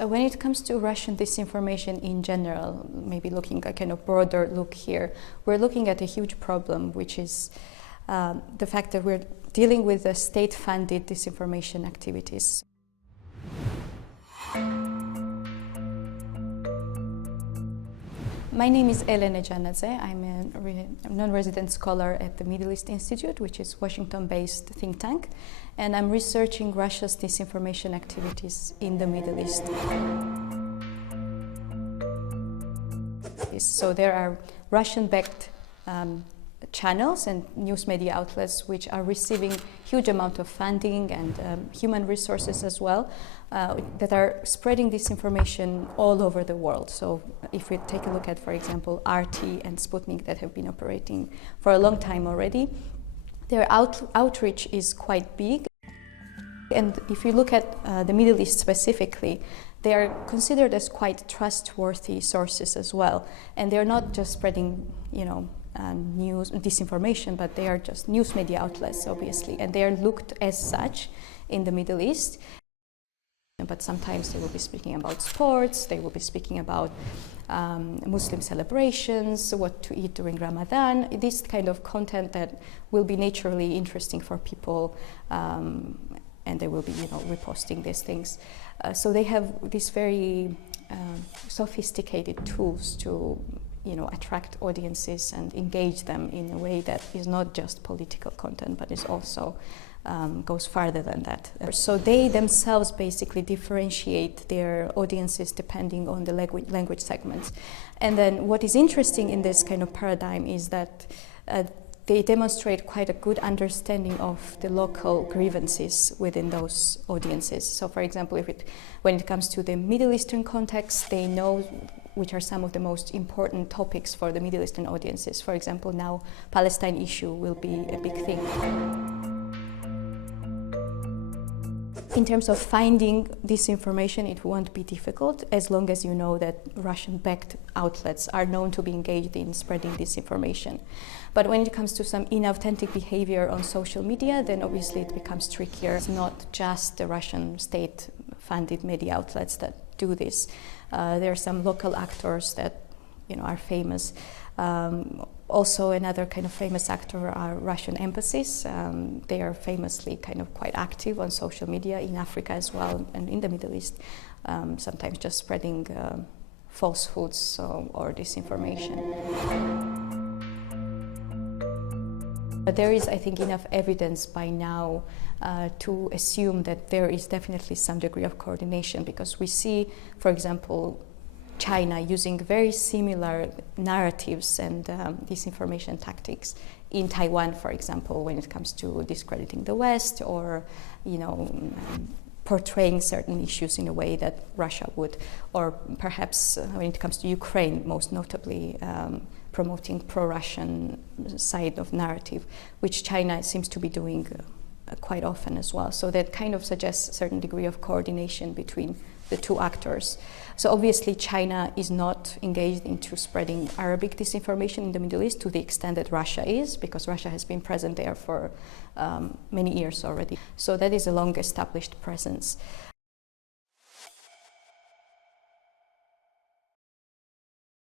When it comes to Russian disinformation in general, maybe looking at a kind of broader look here, we're looking at a huge problem, which is the fact that we're dealing with the state-funded disinformation activities. My name is Elene Janadze. I'm a non-resident scholar at the Middle East Institute, which is a Washington-based think tank, and I'm researching Russia's disinformation activities in the Middle East. So there are Russian-backed channels and news media outlets which are receiving huge amount of funding and human resources as well, that are spreading disinformation all over the world. So if we take a look at, for example, RT and Sputnik that have been operating for a long time already, their outreach is quite big. And if you look at the Middle East specifically, they are considered as quite trustworthy sources as well. And they're not just spreading, news, disinformation, but they are just news media outlets, obviously, and they are looked as such in the Middle East. But sometimes they will be speaking about sports, they will be speaking about Muslim celebrations, what to eat during Ramadan, this kind of content that will be naturally interesting for people, and they will be, reposting these things. So they have these very sophisticated tools to attract audiences and engage them in a way that is not just political content, but is also goes farther than that. So they themselves basically differentiate their audiences depending on the language segments. And then what is interesting in this kind of paradigm is that they demonstrate quite a good understanding of the local grievances within those audiences. So for example, when it comes to the Middle Eastern context, they know which are some of the most important topics for the Middle Eastern audiences. For example, now Palestine issue will be a big thing. In terms of finding disinformation, it won't be difficult as long as you know that Russian-backed outlets are known to be engaged in spreading disinformation. But when it comes to some inauthentic behavior on social media, then obviously it becomes trickier. It's not just the Russian state-funded media outlets that do this. There are some local actors that are famous. Also, another kind of famous actor are Russian embassies. They are famously kind of quite active on social media in Africa as well and in the Middle East, sometimes just spreading falsehoods or disinformation. But there is, I think, enough evidence by now to assume that there is definitely some degree of coordination, because we see, for example, China using very similar narratives and disinformation tactics in Taiwan, for example, when it comes to discrediting the West or, portraying certain issues in a way that Russia would, or perhaps when it comes to Ukraine, most notably promoting pro-Russian side of narrative, which China seems to be doing quite often as well. So that kind of suggests a certain degree of coordination between the two actors. So obviously China is not engaged into spreading Arabic disinformation in the Middle East to the extent that Russia is, because Russia has been present there for many years already. So that is a long established presence.